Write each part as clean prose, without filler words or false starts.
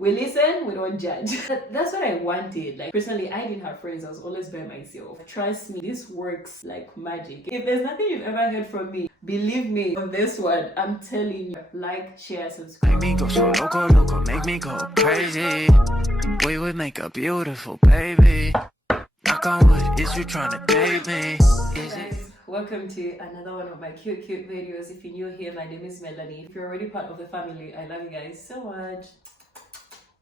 We listen, we don't judge. That's what I wanted. Like, personally, I didn't have friends. I was always by myself. Trust me, this works like magic. If there's nothing you've ever heard from me, believe me on this one. I'm telling you, like, share, subscribe. Make me go so loco, loco, make me go crazy. We would make a beautiful baby. Knock on wood, is you trying to date me? Is it? Welcome to another one of my cute videos. If you're new here, my name is Melanie. If you're already part of the family, I love you guys so much.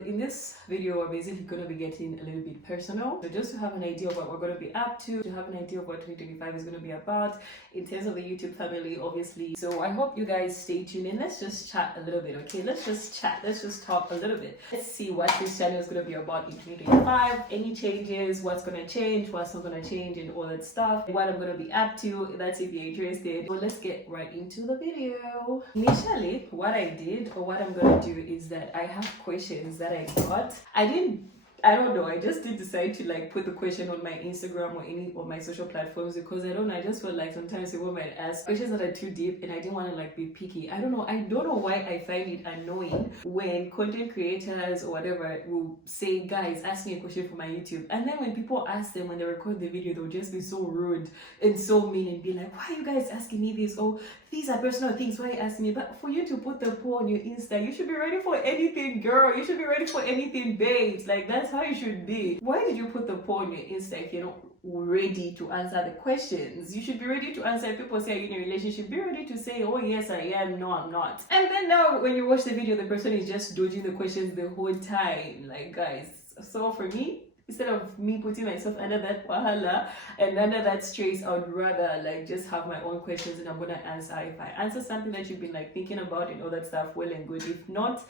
In this video, we're basically going to be getting a little bit personal. So just to have an idea of what we're going to be up to have an idea of what 2025 is going to be about in terms of the YouTube family, obviously. So I hope you guys stay tuned and let's just chat a little bit, okay? Let's just chat. Let's just talk a little bit. Let's see what this channel is going to be about in 2025. Any changes, what's going to change, what's not going to change, and all that stuff. What I'm going to be up to. That's if you're interested. So let's get right into the video. Initially, what I did or what I'm going to do is that I have questions that I got. I don't know, I just did decide to like put the question on my Instagram or any of my social platforms because I just felt like sometimes people might ask questions that are too deep and I didn't want to like be picky. I don't know why I find it annoying when content creators or whatever will say, guys, ask me a question for my YouTube, and then when people ask them when they record the video, they'll just be so rude and so mean and be like, why are you guys asking me this? Oh, these are personal things, why are you asking me? But for you to put the poll on your Insta, you should be ready for anything, girl. You should be ready for anything, babes. Like, that's how you should be. Why did you put the poll on your Insta if you're not ready to answer the questions? You should be ready to answer. If people say, are you in a relationship, be ready to say, oh yes I am, no I'm not. And then now when you watch the video, the person is just dodging the questions the whole time. Like, guys, so for me, instead of me putting myself under that wahala and under that stress, I would rather like just have my own questions and I'm gonna answer. If I answer something that you've been like thinking about and all that stuff, well and good. If not,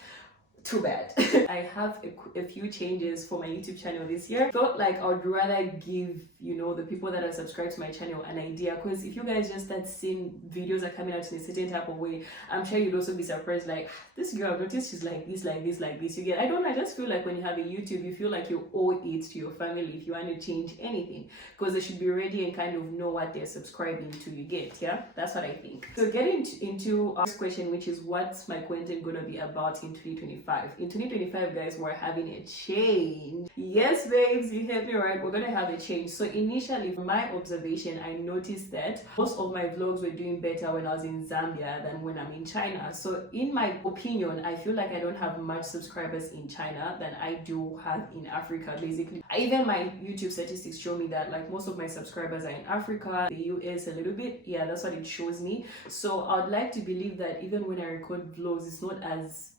too bad. I have a few changes for my YouTube channel this year. Felt like I would rather give, you know, the people that are subscribed to my channel an idea, because if you guys just start seeing videos are coming out in a certain type of way, I'm sure you'd also be surprised, like, this girl, I've noticed she's like this, like this, like this. You get, I just feel like when you have a YouTube, you feel like you owe it to your family if you want to change anything, because they should be ready and kind of know what they're subscribing to, you get, yeah? That's what I think. So getting into our question, which is what's my content gonna be about in 2025. In 2025, guys, we're having a change. Yes, babes, you heard me right. We're gonna have a change. So initially, from my observation, I noticed that most of my vlogs were doing better when I was in Zambia than when I'm in China. So in my opinion, I feel like I don't have much subscribers in China than I do have in Africa, basically. Even my YouTube statistics show me that like most of my subscribers are in Africa, the US a little bit. Yeah, that's what it shows me. So I'd like to believe that even when I record vlogs,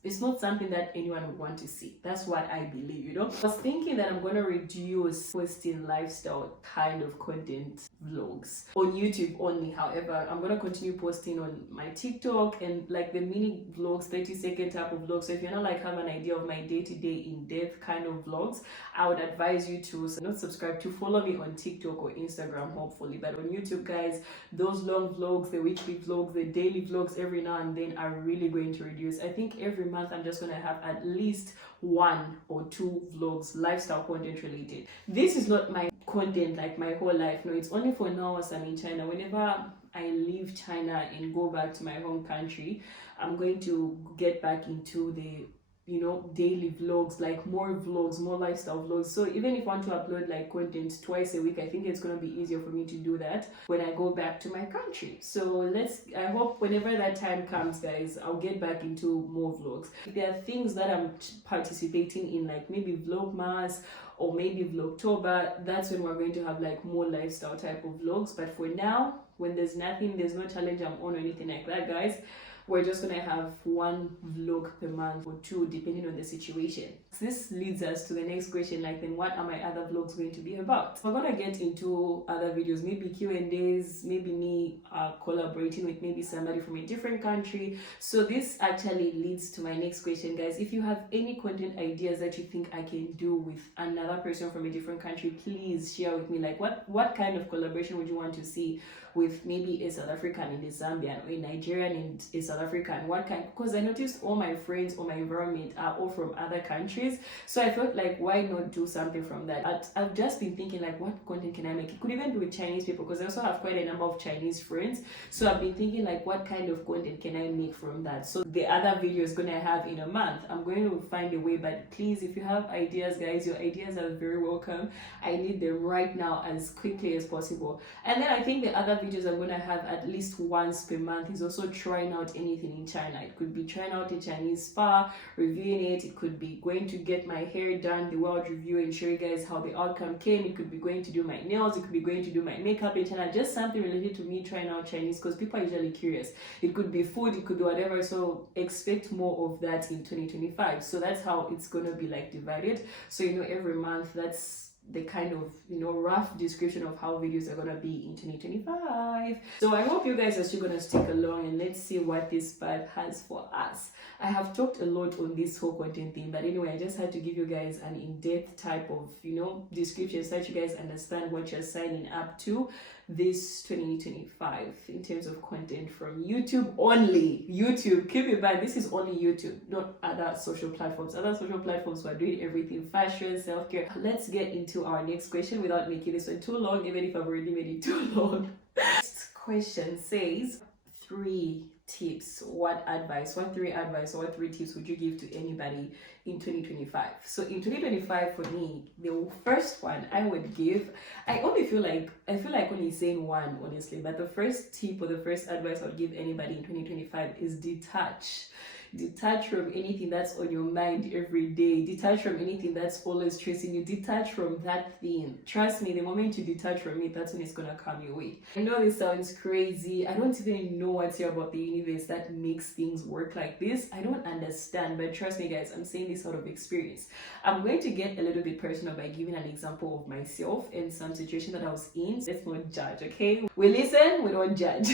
it's not something that anyone would want to see. That's what I believe, you know. I was thinking that I'm going to reduce posting lifestyle kind of content vlogs on YouTube only. However, I'm going to continue posting on my TikTok and like the mini vlogs, 30-second type of vlogs. So if you're not like have an idea of my day-to-day in-depth kind of vlogs, I would advise you to not subscribe, to follow me on TikTok or Instagram, hopefully. But on YouTube, guys, those long vlogs, the weekly vlogs, the daily vlogs every now and then are really going to reduce. I think every month I'm just going to have at least 1 or 2 vlogs, lifestyle content related. This is not my content like my whole life. No, it's only for now as I'm in China. Whenever I leave China and go back to my home country, I'm going to get back into the, you know, daily vlogs, like more vlogs, more lifestyle vlogs. So even if I want to upload like content twice a week, I think it's going to be easier for me to do that when I go back to my country. So I hope whenever that time comes, guys, I'll get back into more vlogs. If there are things that I'm participating in, like maybe Vlogmas or maybe Vlogtober, that's when we're going to have like more lifestyle type of vlogs. But for now, when there's no challenge I'm on or anything like that, guys, we're just gonna have 1 vlog per month or 2 depending on the situation. So this leads us to the next question, like, then what are my other vlogs going to be about? We're gonna get into other videos, maybe Q&As, maybe me collaborating with maybe somebody from a different country. So this actually leads to my next question, guys. If you have any content ideas that you think I can do with another person from a different country, please share with me. Like, what kind of collaboration would you want to see with maybe a South African and a Zambian, or a Nigerian and a South South African, what kind, because I noticed all my friends or my environment are all from other countries. So I felt like, why not do something from that? I've just been thinking like, what content can I make? It could even be with Chinese people, because I also have quite a number of Chinese friends. So I've been thinking like, what kind of content can I make from that? So the other videos gonna have in a month, I'm going to find a way. But please, if you have ideas, guys, your ideas are very welcome. I need them right now as quickly as possible. And then I think the other videos I'm gonna have at least once per month is also trying out anything in China. It could be trying out a Chinese spa, reviewing it. It could be going to get my hair done, the world review, and show you guys how the outcome came. It could be going to do my nails. It could be going to do my makeup in China. Just something related to me trying out Chinese, because people are usually curious. It could be food, it could be whatever. So expect more of that in 2025. So that's how it's gonna be like divided. So every month, that's the kind of rough description of how videos are gonna be in 2025. So I hope you guys are still gonna stick along, and let's see what this vibe has for us. I have talked a lot on this whole content thing, but anyway, I just had to give you guys an in-depth type of description so that you guys understand what you're signing up to this 2025 in terms of content from YouTube only. YouTube, keep in mind, this is only YouTube, not other social platforms. Other social platforms were doing everything, fashion, self-care. Let's get into our next question without making this one too long, even if I've already made it too long. Next question says, three tips, what three tips would you give to anybody in 2025? So in 2025, for me, the first one I would give, I feel like only saying one, honestly, but the first tip or the first advice I would give anybody in 2025 is detach from anything that's on your mind every day. Detach from anything that's always stressing you. Detach from that thing. Trust me, the moment you detach from it, that's when it's gonna come your way. I know this sounds crazy. I don't even know what's here about the universe that makes things work like this. I don't understand, but trust me, guys, I'm saying this out of experience. I'm going to get a little bit personal by giving an example of myself and some situation that I was in. Let's not judge, okay? We listen, we don't judge.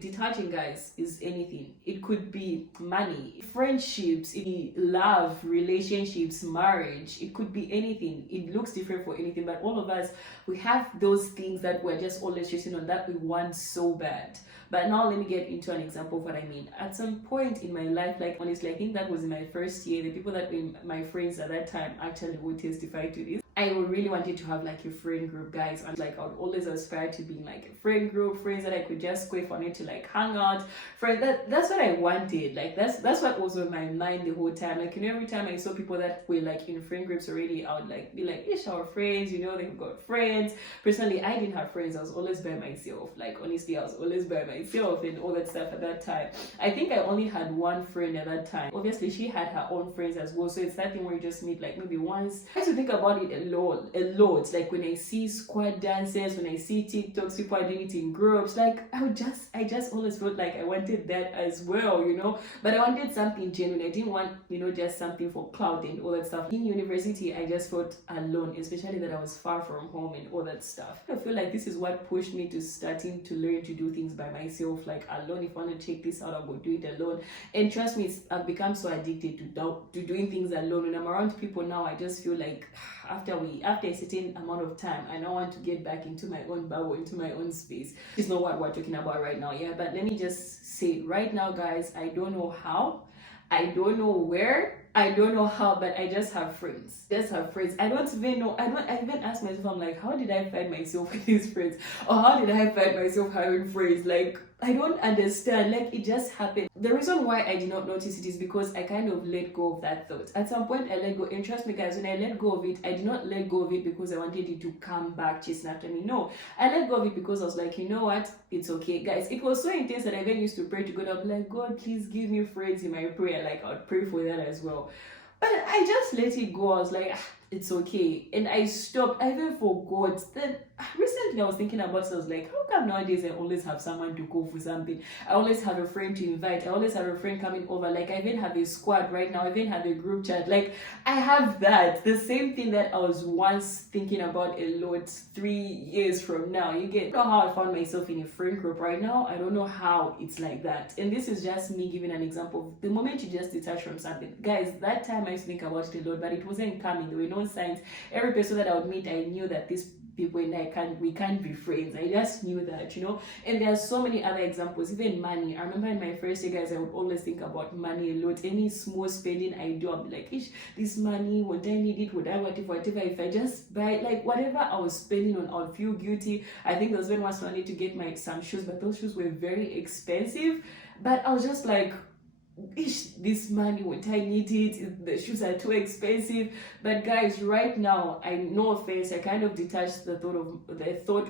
Detaching, guys, is anything. It could be money, friendships, love, relationships, marriage. It could be anything. It looks different for anything, but all of us, we have those things that we're just always chasing on, that we want so bad. But now let me get into an example of what I mean. At some point in my life, like honestly, I think that was in my first year, the people that were my friends at that time actually would testify to this. I really wanted to have like a friend group, guys, and like I would always aspire to be like a friend group, friends that I could just go for me to like hang out. That's what I wanted. Like that's what was on my mind the whole time. Like every time I saw people that were like in friend groups already, I would like be like, ish, our friends, they've got friends. Personally, I didn't have friends. I was always by myself. Like honestly, I was always by myself and all that stuff at that time. I think I only had one friend at that time. Obviously, she had her own friends as well. So it's that thing where you just meet like maybe once. I used to think about it a lot. Like when I see squad dances, when I see TikToks, people are doing it in groups, like I just always felt like I wanted that as well, but I wanted something genuine. I didn't want, just something for clout and all that stuff. In university, I just felt alone, especially that I was far from home and all that stuff. I feel like this is what pushed me to starting to learn to do things by myself, like alone. If I want to check this out, I'll go do it alone. And trust me, I've become so addicted to doing things alone. When I'm around people now, I just feel like after a certain amount of time, I now want to get back into my own bubble, into my own space. It's not what we're talking about right now, yeah, but let me just say right now, guys, I don't know how, I don't know where, I don't know how, but I just have friends. I don't even know. I even ask myself, I'm like, how did I find myself with these friends? Or how did I find myself having friends? Like, I don't understand. Like, it just happened. The reason why I did not notice it is because I kind of let go of that thought. At some point, I let go. And trust me, guys, when I let go of it, I did not let go of it because I wanted it to come back chasing after me. No, I let go of it because I was like, you know what? It's okay, guys. It was so intense that I then used to pray to God. I'd be like, God, please give me friends in my prayer. Like, I would pray for that as well. But I just let it go. I was like, it's okay. And I stopped. I even forgot. Then recently I was thinking about it. I was like, how come nowadays I always have someone to go for something? I always have a friend to invite. I always have a friend coming over. Like, I even have a squad right now. I even have a group chat. Like, I have that. The same thing that I was once thinking about a lot 3 years from now. You get, know how I found myself in a friend group right now? I don't know how it's like that. And this is just me giving an example. The moment you just detach from something. Guys, that time I used to think about it a lot, but it wasn't coming. There were no signs. Every person that I would meet, I knew that this people and we can't be friends. I just knew that, you know. And there are so many other examples, even money. I remember in my first year, guys, I would always think about money a lot. Any small spending I do, I'll be like, ish, this money, would I need it, would I whatever, if I just buy, like whatever I was spending on, I'll feel guilty. I think there was when once I wanted to get some shoes, but those shoes were very expensive. But I was just like, ish, this money, would I need it? The shoes are too expensive. But guys, right now, I no offense, I kind of detached the thought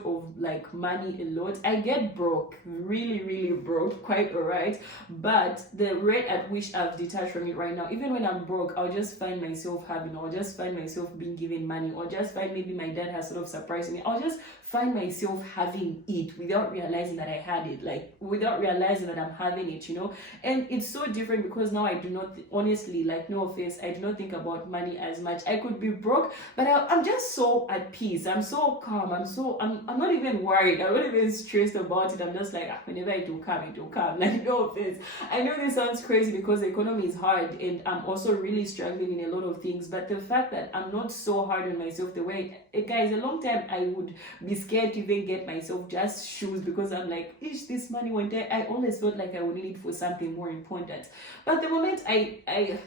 of like money a lot. I get broke, really broke, quite alright. But the rate at which I've detached from it right now, even when I'm broke, I'll just find myself I'll just find myself being given money, or just find maybe my dad has sort of surprised me. I'll just find myself having it without realizing that I had it, like without realizing that I'm having it, you know. And it's so different because now I do not, honestly, like no offense, I do not think about money as much. I could be broke, but I'm just so at peace. I'm so calm. I'm not even worried. I'm not even stressed about it. I'm just like, whenever it will come, it will come. Like no offense. I know this sounds crazy because the economy is hard and I'm also really struggling in a lot of things. But the fact that I'm not so hard on myself the way, guys, a long time I would be scared to even get myself just shoes because I'm like, ish, this money one day. I always felt like I would need it for something more important. But the moment I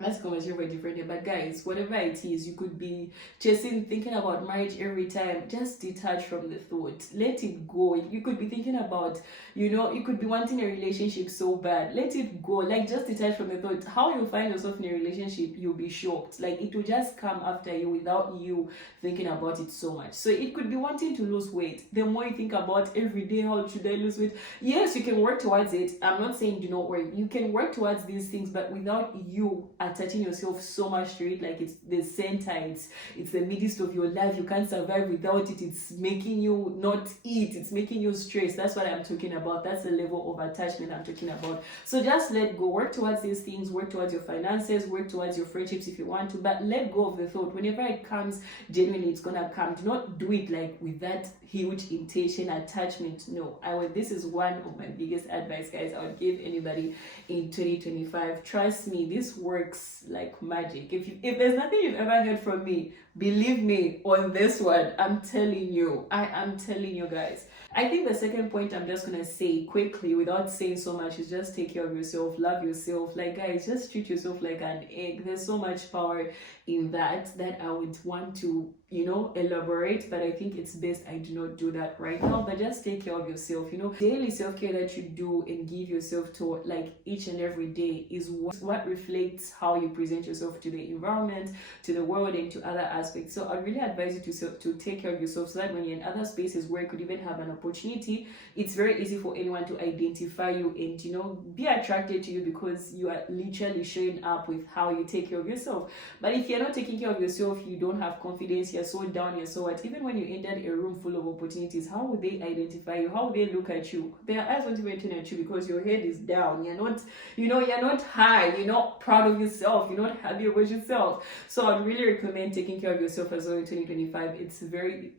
that's conversation for a different day. But guys, whatever it is, you could be thinking about marriage every time. Just detach from the thought. Let it go. You could be thinking about, you know, you could be wanting a relationship so bad. Let it go. Like, just detach from the thought. How you find yourself in a relationship, you'll be shocked. Like, it will just come after you without you thinking about it so much. So it could be wanting to lose weight. The more you think about every day, how should I lose weight? Yes, you can work towards it. I'm not saying do not work. You can work towards these things, but without you attaching yourself so much to it, like it's the center, it's the midst of your life. You can't survive without it. It's making you not eat. It's making you stress. That's what I'm talking about. That's the level of attachment I'm talking about. So just let go. Work towards these things. Work towards your finances. Work towards your friendships if you want to. But let go of the thought. Whenever it comes, genuinely, it's gonna come. Do not do it like with that huge intention, attachment. No. This is one of my biggest advice, guys, I would give anybody in 2025. Trust me, this works like magic. If there's nothing you've ever heard from me, believe me on this one. I'm telling you. I am telling you, guys. I think the second point I'm just gonna say quickly without saying so much is just take care of yourself, love yourself. Like, guys, just treat yourself like an egg. There's so much power in that I would want to, you know, elaborate, but I think it's best I do not do that right now. But just take care of yourself, you know. Daily self-care that you do and give yourself to, like, each and every day is what reflects how you present yourself to the environment, to the world, and to other aspects. So I really advise you to take care of yourself so that when you're in other spaces where you could even have an opportunity, it's very easy for anyone to identify you and, you know, be attracted to you because you are literally showing up with how you take care of yourself. But if you're not taking care of yourself, you don't have confidence, you're so down, you're so what, even when you entered a room full of opportunities, how would they identify you? How would they look at you? Their eyes won't even turn at you because your head is down. You're not, you know, you're not high, you're not proud of yourself, you're not happy about yourself. So I'd really recommend taking care of yourself as well in 2025. It's very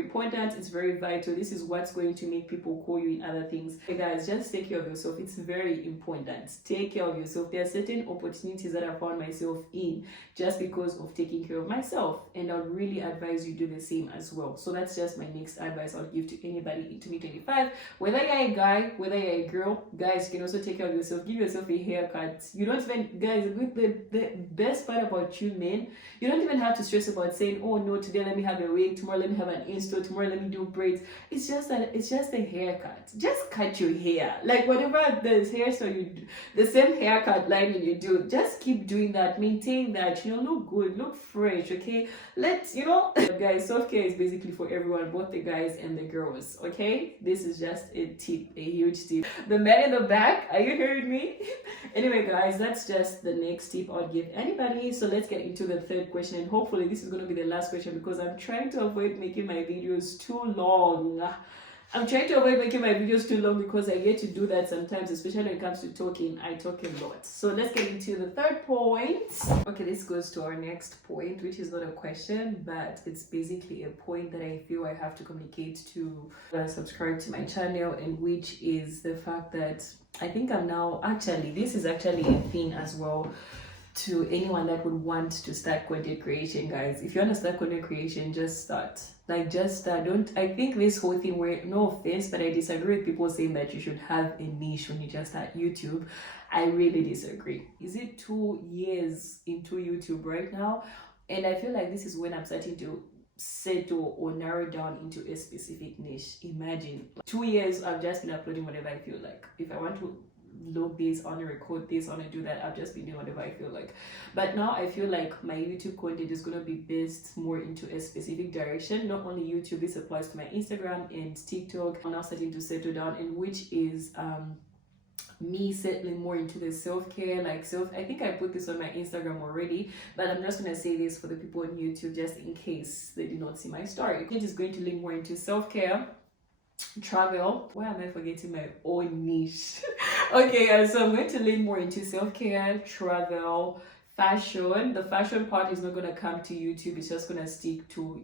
important, it's very vital. This is what's going to make people call you in other things. Hey guys, just take care of yourself. It's very important. Take care of yourself. There are certain opportunities that I found myself in just because of taking care of myself, and I would really advise you do the same as well. So that's just my next advice I'll give to anybody in 2025. Whether you're a guy, whether you're a girl, guys, you can also take care of yourself. Give yourself a haircut. You don't even, guys, the best part about you men, you don't even have to stress about saying, oh no, today let me have a wig, tomorrow let me have an insta, tomorrow let me do braids. It's just a haircut. Just cut your hair. Like whatever the hairstyle you do, the same haircut lining you do, just keep doing that. Maintain that. You know, look good, look fresh. Okay, let's, you know, guys, self-care is basically for everyone, both the guys and the girls. Okay, this is just a tip, a huge tip. The man in the back, are you hearing me? Anyway, guys, that's just the next tip I'll give anybody. So let's get into the third question, and hopefully this is going to be the last question because I'm trying to avoid making my videos too long. I'm trying to avoid making my videos too long because I get to do that sometimes, especially when it comes to talking. I talk a lot. So let's get into the third point. Okay, this goes to our next point, which is not a question, but it's basically a point that I feel I have to communicate to subscribe to my channel, and which is the fact that I think I'm now, actually, this is actually a thing as well. to anyone that would want to start content creation, guys. If you want to start content creation, just start. Like, just start. Don't, I think this whole thing where, no offense, but I disagree with people saying that you should have a niche when you just start YouTube. I really disagree. Is it 2 years into YouTube right now? And I feel like this is when I'm starting to settle or narrow down into a specific niche. Imagine, like, 2 years I've just been uploading whatever I feel like. If I want to log this, I want to record this, I want to do that, I've just been doing whatever I feel like. But now I feel like my YouTube content is going to be based more into a specific direction. Not only YouTube, this applies to my Instagram and TikTok. I'm now starting to settle down, and which is me settling more into the self-care, like I think I put this on my Instagram already, but I'm just gonna say this for the people on YouTube just in case they did not see my story. It is going to lean more into self-care, travel. Why am I forgetting my own niche? Okay, so I'm going to lean more into self-care, travel, fashion. The fashion part is not going to come to YouTube. It's just going to stick to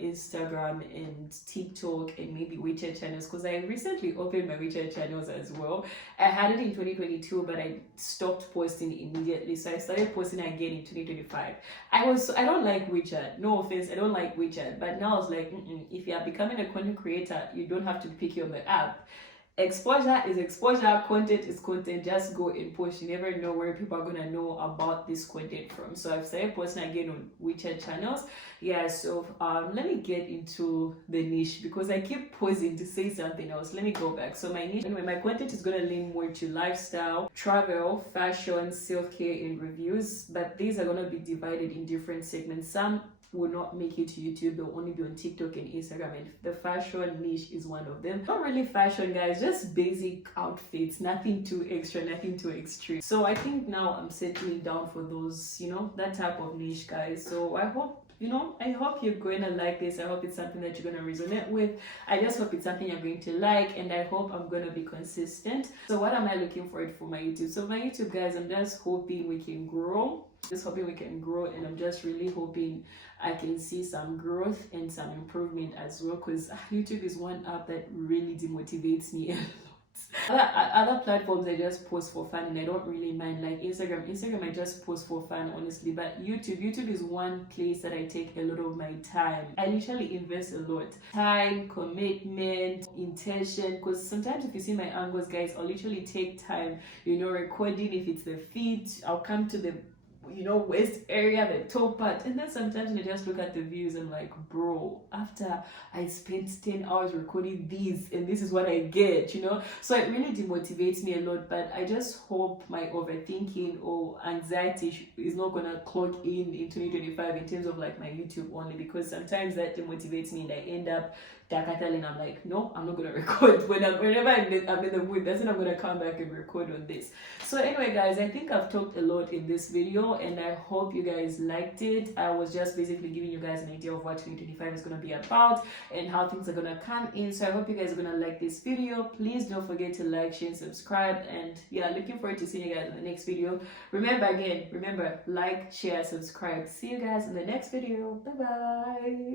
Instagram and TikTok and maybe WeChat channels, because I recently opened my WeChat channels as well. I had it in 2022, but I stopped posting immediately, so I started posting again in 2025. I don't like WeChat, no offense, I don't like WeChat, but now I was like, if you are becoming a content creator, you don't have to be picky on the app. Exposure is exposure, content is content. Just go and post. You never know where people are gonna know about this content from. So I've started posting again on WeChat channels. Yeah, so let me get into the niche, because I keep pausing to say something else. Let me go back. So my niche, anyway, my content is gonna lean more to lifestyle, travel, fashion, self-care, and reviews, but these are gonna be divided in different segments. Some will not make it to YouTube, they'll only be on TikTok and Instagram, and the fashion niche is one of them. Not really fashion, guys, just basic outfits, nothing too extra, nothing too extreme. So I think now I'm settling down for those, that type of niche, guys. So I hope you're going to like this. I hope it's something that you're going to resonate with. I just hope it's something you're going to like, and I hope I'm going to be consistent. So what am I looking for my YouTube? So my YouTube, guys, I'm just hoping we can grow. And I'm just really hoping I can see some growth and some improvement as well, because YouTube is one app that really demotivates me a lot. Other platforms I just post for fun and I don't really mind, like Instagram I just post for fun, honestly. But YouTube is one place that I take a lot of my time. I literally invest a lot time, commitment, intention, because sometimes if you see my angles, guys, I'll literally take time, recording. If it's the feet, I'll come to the waist area, the top part, and then sometimes when I just look at the views, I'm like, bro, after I spent 10 hours recording these and this is what I get, so it really demotivates me a lot. But I just hope my overthinking or anxiety is not gonna clock in 2025 in terms of like my YouTube only, because sometimes that demotivates me and I end up and I'm like, no, I'm not gonna record. Whenever I'm in the mood, that's when I'm gonna come back and record on this. So anyway, guys, I think I've talked a lot in this video, and I hope you guys liked it. I was just basically giving you guys an idea of what 2025 is gonna be about and how things are gonna come in. So I hope you guys are gonna like this video. Please don't forget to like, share, and subscribe. And yeah, looking forward to seeing you guys in the next video. Remember, like, share, subscribe. See you guys in the next video. Bye bye.